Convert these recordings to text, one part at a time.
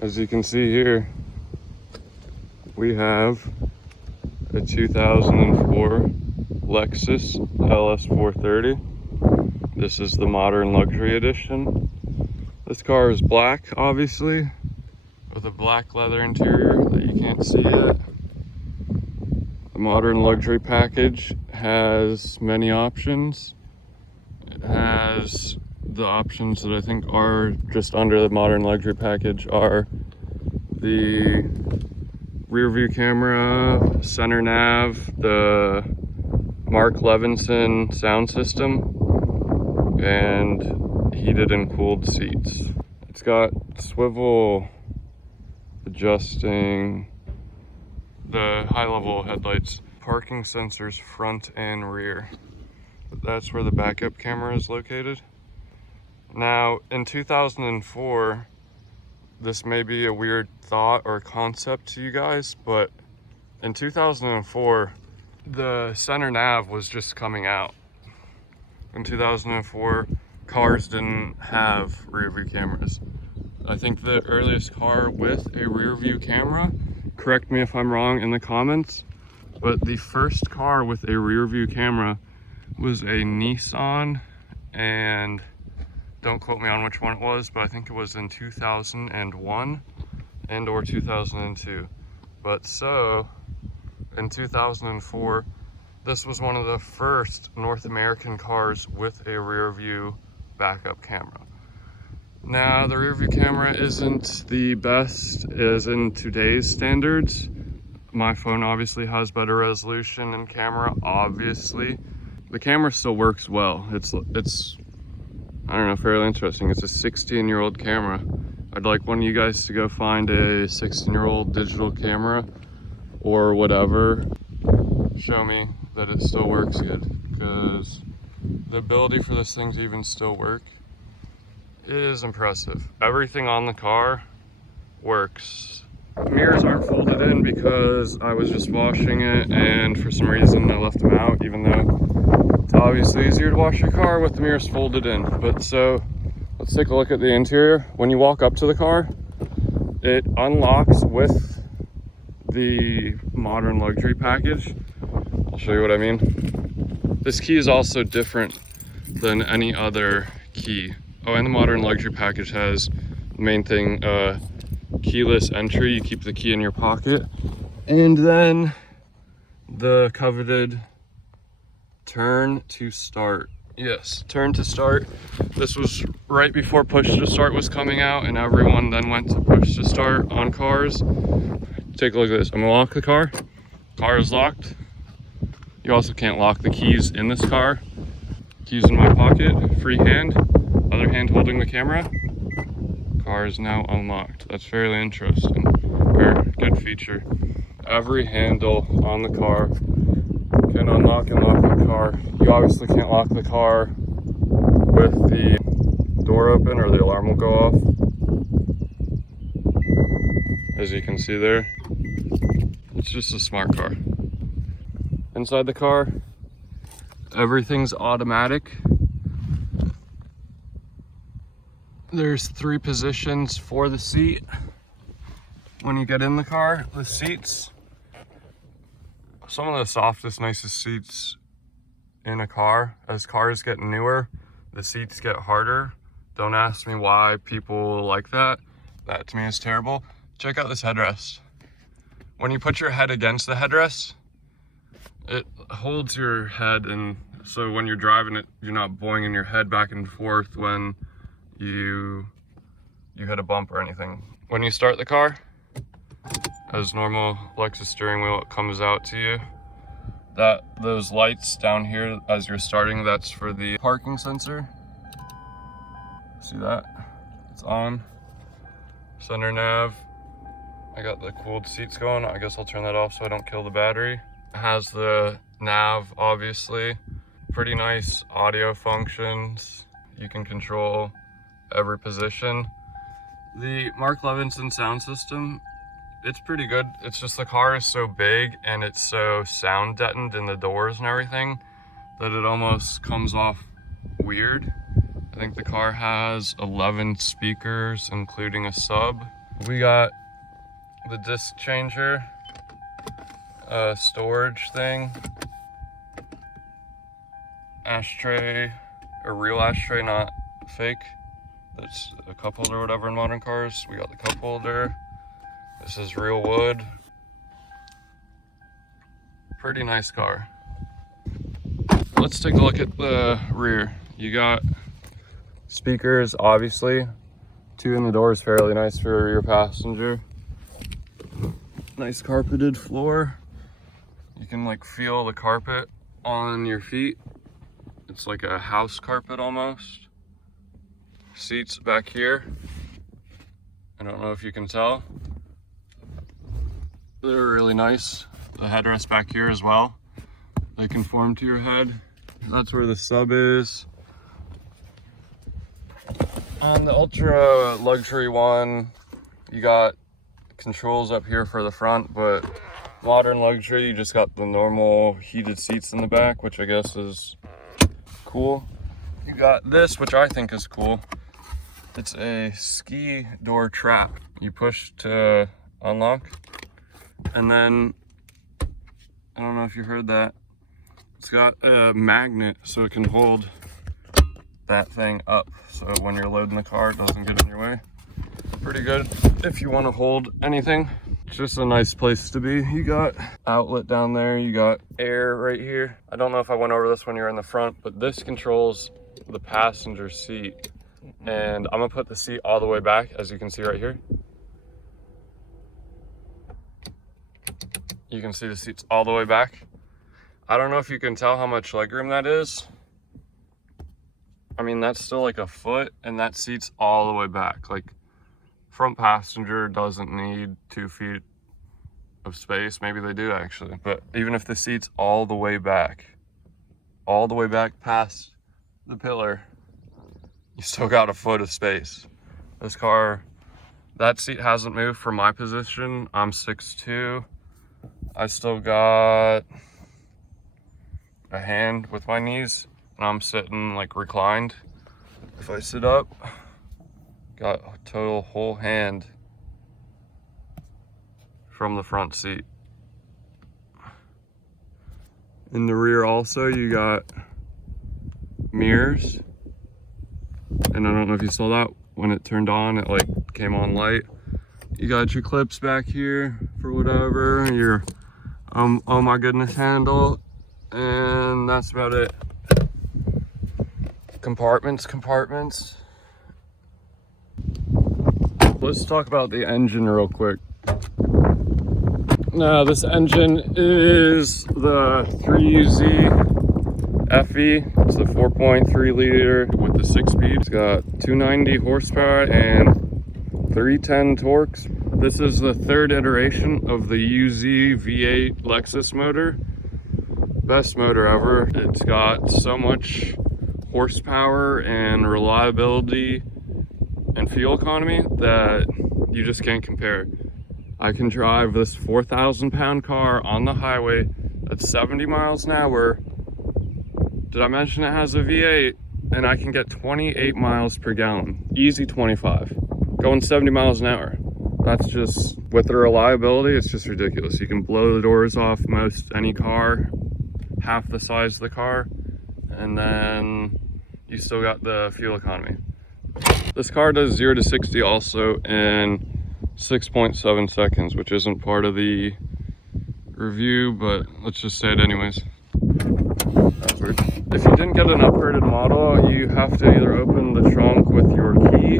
As you can see here, we have a 2004 Lexus LS430. This is the modern luxury edition. This car is black, obviously, with a black leather interior that you can't see yet. The modern luxury package has many options. It has the options that I think are just under the modern luxury package are the rear view camera, center nav, the Mark Levinson sound system, and heated and cooled seats. It's got swivel adjusting, the high level headlights, parking sensors front and rear. That's where the backup camera is located. Now, in 2004, this may be a weird thought or concept to you guys, but in 2004, the center nav was just coming out. In 2004, cars didn't have rear view cameras. I think the earliest car with a rear view camera, correct me if I'm wrong in the comments, but the first car with a rear view camera was a Nissan, and don't quote me on which one it was, but I think it was in 2001 and or 2002. But so, in 2004, this was one of the first North American cars with a rear view backup camera. Now, the rear view camera isn't the best as in today's standards. My phone obviously has better resolution and camera, obviously. The camera still works well. It's I don't know, fairly interesting. It's a 16-year-old camera. I'd like one of you guys to go find a 16-year-old digital camera or whatever. Show me that it still works good, because the ability for this thing to even still work is impressive. Everything on the car works. Mirrors aren't folded in because I was just washing it, and for some reason I left them out, even though it's obviously easier to wash your car with the mirrors folded in. But so let's take a look at the interior. When you walk up to the car, it unlocks with the modern luxury package. I'll show you what I mean. This key is also different than any other key. Oh, and the modern luxury package has the main thing, keyless entry. You keep the key in your pocket. And then the coveted turn to start. Yes, turn to start. This was right before push to start was coming out, and everyone then went to push to start on cars. Take a look at this. I'm gonna lock the car. Car is locked. You also can't lock the keys in this car. Keys in my pocket, free hand, other hand holding the camera. Car is now unlocked. That's fairly interesting. Very good feature. Every handle on the car can unlock and lock the car. You obviously can't lock the car with the door open or the alarm will go off. As you can see there, it's just a smart car. Inside the car, everything's automatic. There's 3 positions for the seat. When you get in the car, the seats, some of the softest, nicest seats in a car. As cars get newer, the seats get harder. Don't ask me why people like that. That to me is terrible. Check out this headrest. When you put your head against the headrest, it holds your head, and so when you're driving it, you're not boinging your head back and forth when you hit a bump or anything. When you start the car, as normal Lexus steering wheel, it comes out to you. Those lights down here as you're starting, that's for the parking sensor. See that? It's on. Center nav. I got the cooled seats going. I guess I'll turn that off so I don't kill the battery. It has the nav, obviously. Pretty nice audio functions. You can control every position. The Mark Levinson sound system, it's pretty good. It's just the car is so big and it's so sound deadened in the doors and everything that it almost comes off weird. I think the car has 11 speakers, including a sub. We got the disc changer, storage thing, ashtray, a real ashtray, not fake. That's a cup holder or whatever in modern cars. We got the cup holder. This is real wood. Pretty nice car. Let's take a look at the rear. You got speakers, obviously. 2 in the door is fairly nice for your passenger. Nice carpeted floor. You can like feel the carpet on your feet. It's like a house carpet almost. Seats back here. I don't know if you can tell. They're really nice. The headrest back here as well. They conform to your head. That's where the sub is. On the ultra luxury one, you got controls up here for the front, but modern luxury, you just got the normal heated seats in the back, which I guess is cool. You got this, which I think is cool. It's a ski door trap. You push to unlock, and then, I don't know if you heard that, it's got a magnet so it can hold that thing up, so when you're loading the car, it doesn't get in your way. Pretty good if you want to hold anything. It's just a nice place to be. You got outlet down there, you got air right here. I don't know if I went over this when you're in the front, but this controls the passenger seat. And I'm gonna put the seat all the way back, as you can see right here. You can see the seat's all the way back. I don't know if you can tell how much legroom that is. I mean, that's still like a foot, and that seat's all the way back. Like, front passenger doesn't need 2 feet of space. Maybe they do actually, but even if the seat's all the way back past the pillar, you still got a foot of space. This car, that seat hasn't moved from my position. I'm 6'2". I still got a hand with my knees, and I'm sitting like reclined. If I sit up, got a total whole hand from the front seat. In the rear also, you got mirrors. And I don't know if you saw that, when it turned on, it like came on light. You got your clips back here for whatever, your oh my goodness handle, and that's about it. Compartments. Let's talk about the engine real quick. Now, this engine is the 3UZ FE. It's the 4.3 liter with the 6-speed. It's got 290 horsepower and 310 torques. This is the 3rd iteration of the UZ V8 Lexus motor. Best motor ever. It's got so much horsepower and reliability and fuel economy that you just can't compare. I can drive this 4,000-pound car on the highway at 70 miles an hour. Did I mention it has a V8? And I can get 28 miles per gallon. Easy 25. Going 70 miles an hour. That's just, with the reliability, it's just ridiculous. You can blow the doors off most any car, half the size of the car, and then you still got the fuel economy. This car does 0 to 60 also in 6.7 seconds, which isn't part of the review, but let's just say it anyways. That's weird. If you didn't get an upgraded model, you have to either open the trunk with your key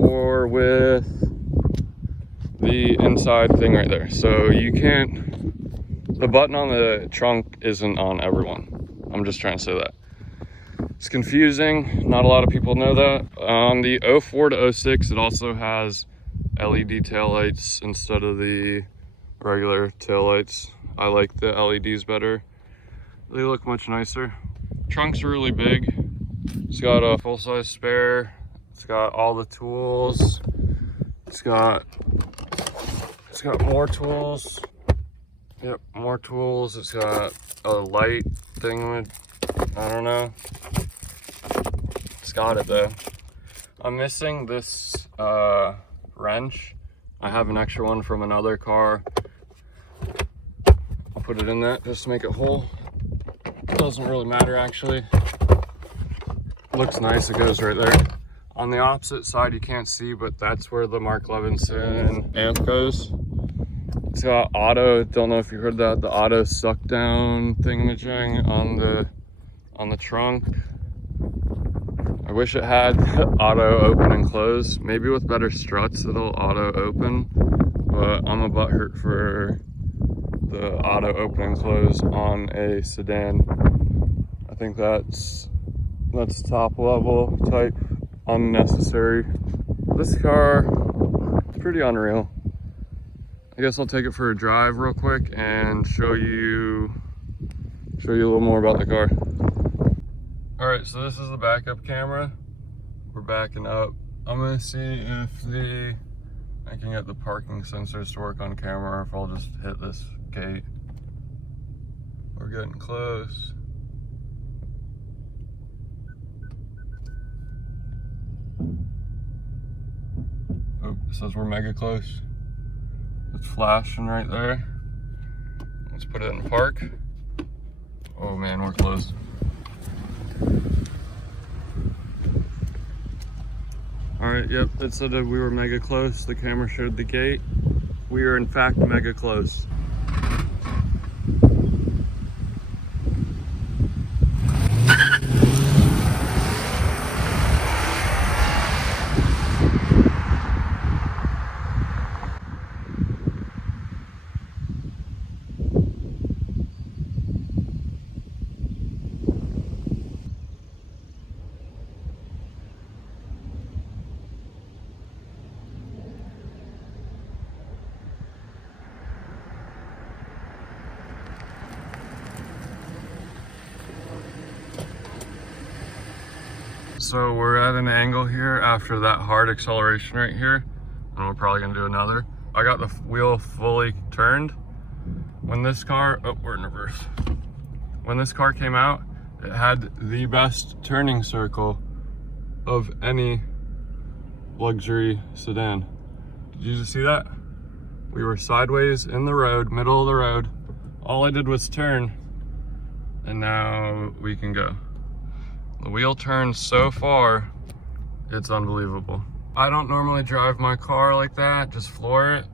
or with the inside thing right there. So you can't, the button on the trunk isn't on everyone. I'm just trying to say that. It's confusing, not a lot of people know that. On the 04 to 06, it also has LED taillights instead of the regular taillights. I like the LEDs better. They look much nicer. Trunk's really big. It's got a full-size spare. It's got all the tools. It's got more tools. Yep, more tools. It's got a light thing with, I don't know. It's got it though. I'm missing this wrench I have an extra one from another car. I'll put it in that just to make it whole. Doesn't really matter actually. Looks nice, it goes right there. On the opposite side you can't see, but that's where the Mark Levinson amp goes. It's got auto, don't know if you heard that, the auto suck down thingamajig on the trunk. I wish it had auto open and close. Maybe with better struts it'll auto open, but I'm a butthurt for the auto open and close on a sedan. I think that's top level type unnecessary. This car is pretty unreal. I guess I'll take it for a drive real quick and show you a little more about the car. All right, so this is the backup camera. We're backing up. I'm gonna see if I can get the parking sensors to work on camera, or if I'll just hit this gate. We're getting close. Oh, it says we're mega close. It's flashing right there. Let's put it in park. Oh man, we're close. All right, yep, it said that we were mega close. The camera showed the gate. We are in fact mega close. So we're at an angle here after that hard acceleration right here, and we're probably gonna do another. I got the wheel fully turned. When this car, oh, we're in reverse. When this car came out, it had the best turning circle of any luxury sedan. Did you just see that? We were sideways in the road, middle of the road. All I did was turn, and now we can go. The wheel turns so far, it's unbelievable. I don't normally drive my car like that, just floor it.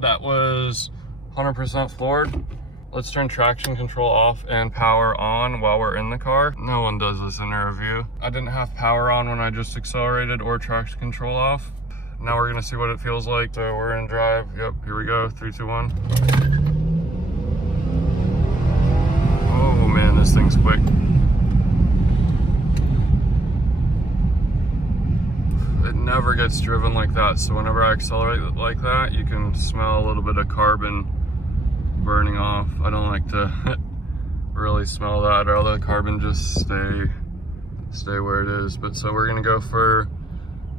That was 100% floored. Let's turn traction control off and power on while we're in the car. No one does this in a review. I didn't have power on when I just accelerated or traction control off. Now we're gonna see what it feels like. So we're in drive. Yep, here we go, 3, 2, 1. Oh man, this thing's quick. It never gets driven like that, so whenever I accelerate like that, you can smell a little bit of carbon burning off. I don't like to really smell that. I'd rather the carbon just stay where it is. But so we're gonna go for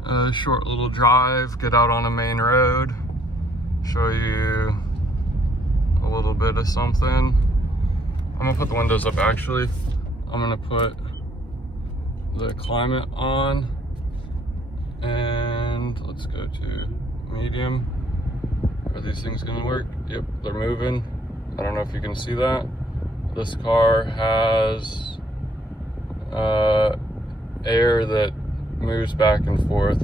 a short little drive, get out on a main road, show you a little bit of something. I'm gonna put the windows up actually. I'm gonna put the climate on. And let's go to medium. Are these things gonna work? Yep, they're moving. I don't know if you can see that. This car has air that moves back and forth.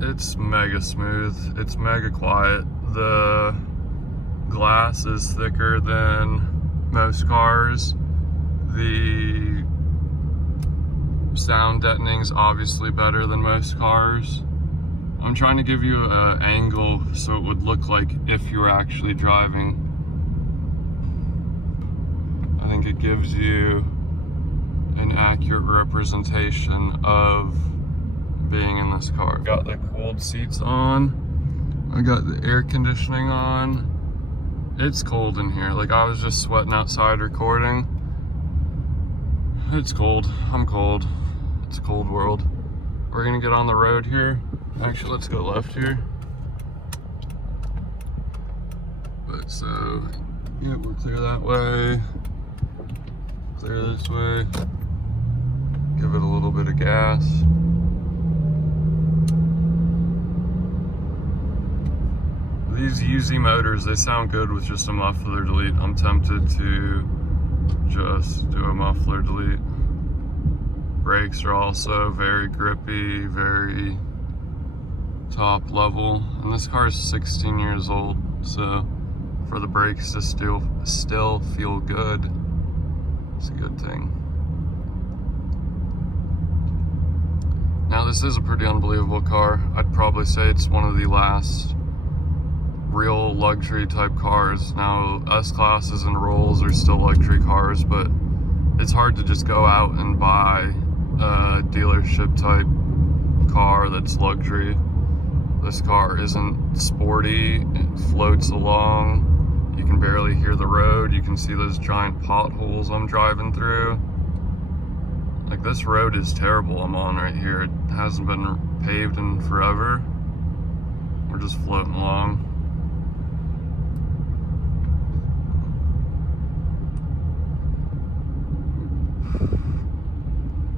It's mega smooth. It's mega quiet. The glass is thicker than most cars. The sound deadening is obviously better than most cars. I'm trying to give you an angle so it would look like if you were actually driving. I think it gives you an accurate representation of being in this car. Got the cooled seats on. I got the air conditioning on. It's cold in here. Like I was just sweating outside recording. It's cold. I'm cold. It's a cold world. We're gonna get on the road here. Actually, let's go left here. But so, yeah, we're clear that way. Clear this way. Give it a little bit of gas. These UZ motors, they sound good with just a muffler delete. I'm tempted to just do a muffler delete. Brakes are also very grippy, very top level. And this car is 16 years old, so for the brakes to still feel good, it's a good thing. Now this is a pretty unbelievable car. I'd probably say it's one of the last real luxury type cars. Now S-Classes and Rolls are still luxury cars, but it's hard to just go out and buy a dealership type car that's luxury. This car isn't sporty, it floats along, you can barely hear the road, you can see those giant potholes I'm driving through. Like, this road is terrible I'm on right here. It hasn't been paved in forever. We're just floating along.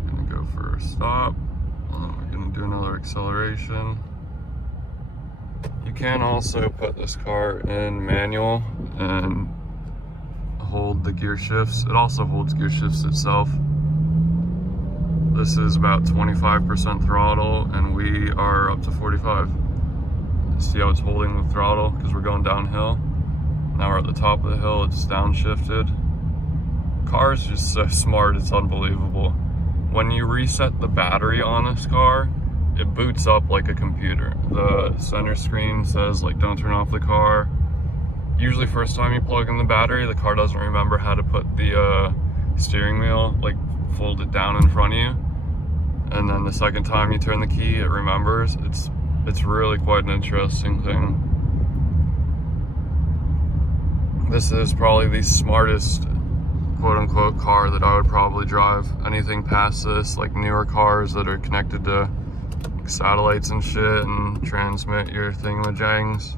Gonna go for a stop. We're gonna do another acceleration. You can also put this car in manual and hold the gear shifts. It also holds gear shifts itself. This is about 25% throttle and we are up to 45. See how it's holding the throttle because we're going downhill. Now we're at the top of the hill, it's downshifted. Car is just so smart, it's unbelievable. When you reset the battery on this car, it boots up like a computer. The center screen says like don't turn off the car. Usually first time you plug in the battery, the car doesn't remember how to put the steering wheel, like fold it down in front of you. And then the second time you turn the key, it remembers. It's really quite an interesting thing. This is probably the smartest quote unquote car that I would probably drive. Anything past this, like newer cars that are connected to satellites and shit and transmit your thingamajangs,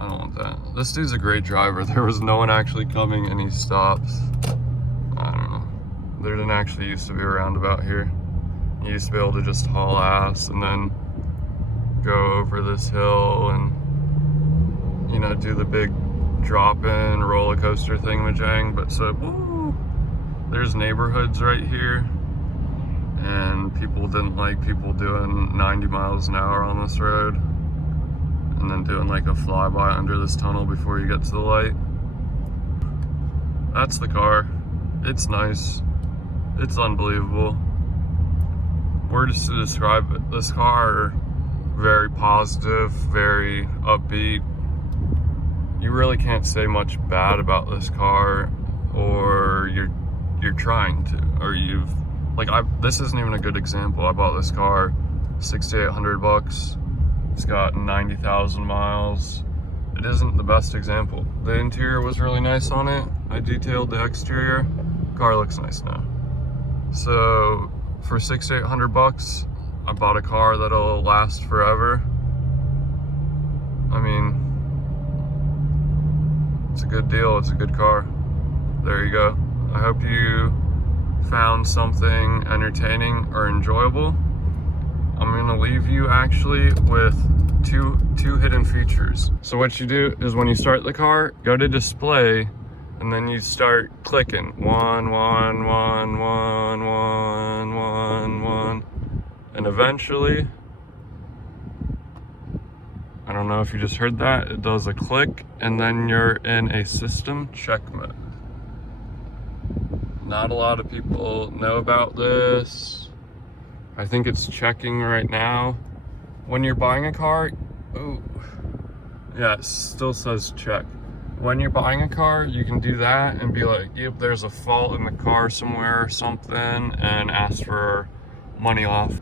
I don't want that. This dude's a great driver. There was no one actually coming and he stops. I don't know. There didn't actually used to be a roundabout here. You used to be able to just haul ass and then go over this hill and, you know, do the big drop-in roller coaster thingamajang. But so, woo, there's neighborhoods right here, and people didn't like people doing 90 miles an hour on this road and then doing like a flyby under this tunnel before you get to the light. That's the car. It's nice. It's unbelievable. Words to describe it. This car are very positive, very upbeat. You really can't say much bad about this car, or you're trying to, or you've like this isn't even a good example. I bought this car $6,800. It's got 90,000 miles. It isn't the best example. The interior was really nice on it. I detailed the exterior. Car looks nice now. So for $6,800, I bought a car that'll last forever. I mean, it's a good deal, it's a good car. There you go. I hope you found something entertaining or enjoyable. I'm gonna leave you actually with two hidden features. So what you do is when you start the car, go to display, and then you start clicking 1, 1, 1, 1, 1, 1, 1, and eventually, I don't know if you just heard that, it does a click, and then you're in a system check mode. Not a lot of people know about this. I think it's checking right now. When you're buying a car, oh, yeah, it still says check. When you're buying a car, you can do that and be like, yep, there's a fault in the car somewhere or something, and ask for money off.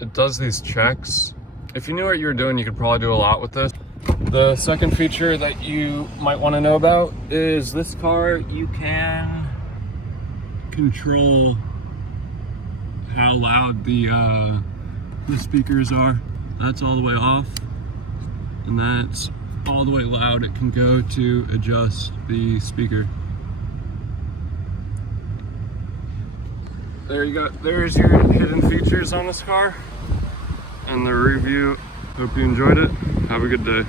It does these checks. If you knew what you were doing, you could probably do a lot with this. The second feature that you might want to know about is this car, you can control how loud the speakers are. That's all the way off, and that's all the way loud it can go to adjust the speaker. There you go. There's your hidden features on this car and the review. Hope you enjoyed it. Have a good day.